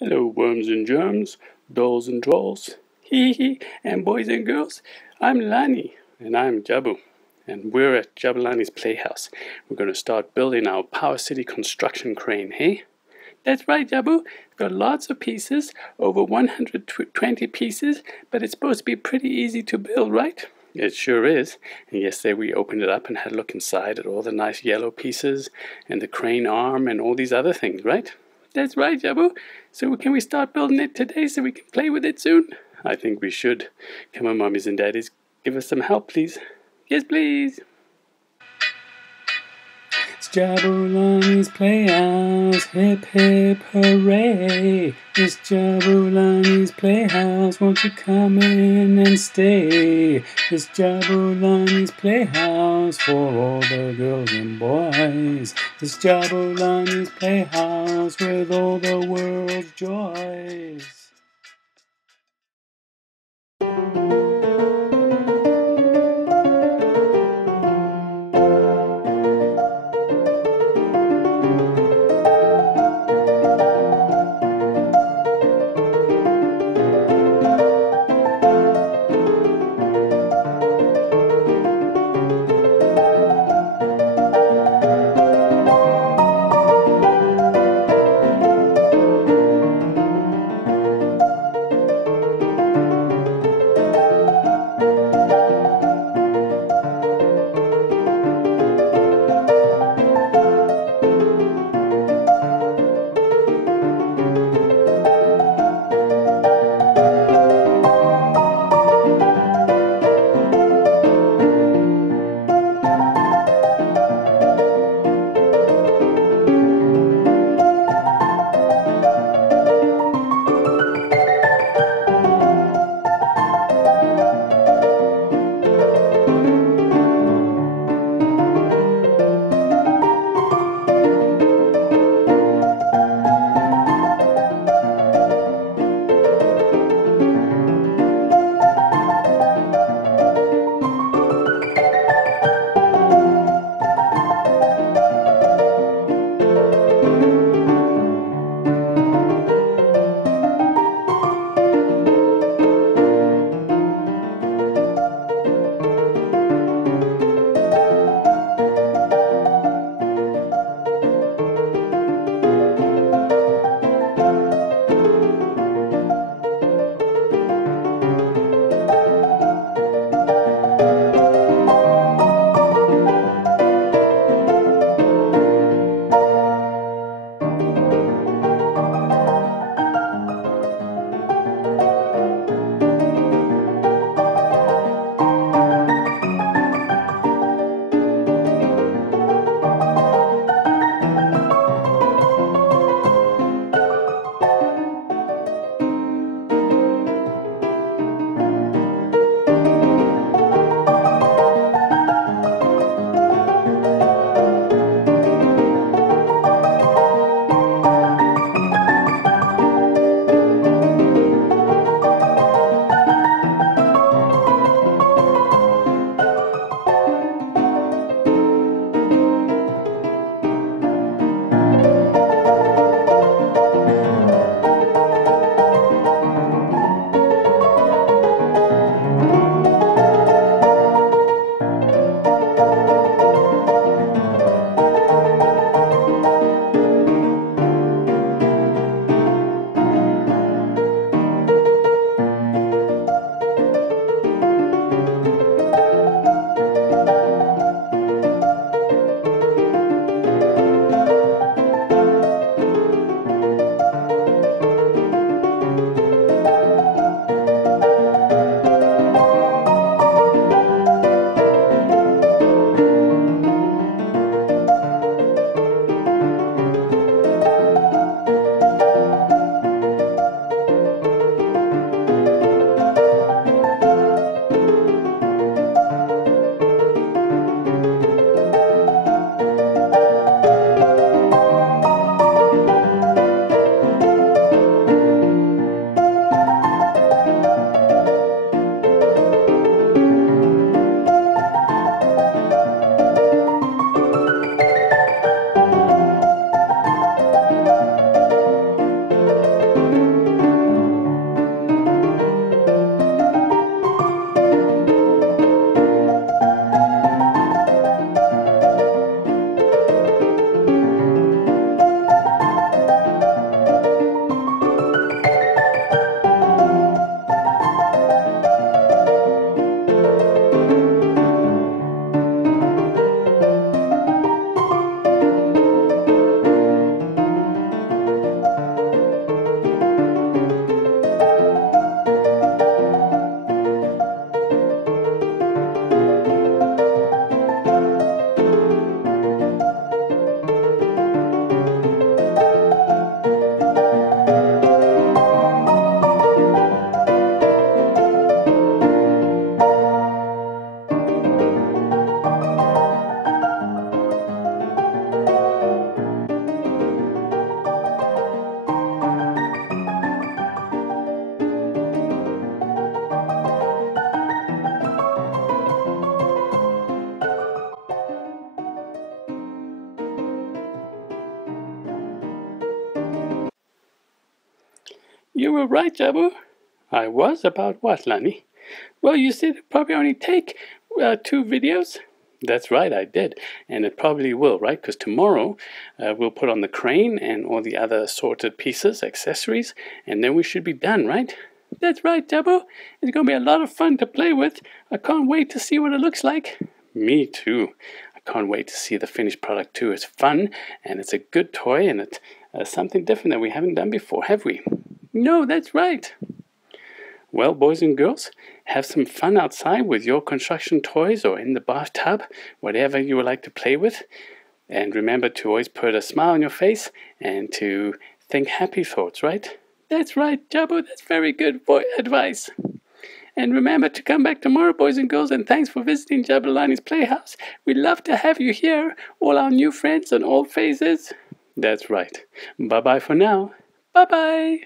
Hello, worms and germs, dolls and drolls, hee hee, and boys and girls. I'm Lani, and I'm Jabu, and we're at Jabulani's Playhouse. We're going to start building our Power City construction crane, hey? That's right, Jabu. It's got lots of pieces, over 120 pieces, but it's supposed to be pretty easy to build, right? It sure is. And yesterday we opened it up and had a look inside at all the nice yellow pieces and the crane arm and all these other things, right? That's right, Jabu. So can we start building it today so we can play with it soon? I think we should. Come on, mummies and daddies, give us some help, please. Yes, please. It's Jabulani's Playhouse, hip hip hooray! It's Jabulani's Playhouse, won't you come in and stay? It's Jabulani's Playhouse for all the girls and boys. It's Jabulani's Playhouse with all the world's joys. You were right, Jabu. I was about what, Lani? Well, you said it probably only take 2 videos. That's right, I did. And it probably will, right? Because tomorrow we'll put on the crane and all the other assorted pieces, accessories, and then we should be done, right? That's right, Jabu. It's going to be a lot of fun to play with. I can't wait to see what it looks like. Me too. I can't wait to see the finished product too. It's fun, and it's a good toy, and it's something different that we haven't done before, have we? No, that's right. Well, boys and girls, have some fun outside with your construction toys or in the bathtub, whatever you would like to play with. And remember to always put a smile on your face and to think happy thoughts, right? That's right, Jabu. That's very good advice. And remember to come back tomorrow, boys and girls, and thanks for visiting Jabulani's Playhouse. We'd love to have you here, all our new friends on all phases. That's right. Bye-bye for now. Bye-bye.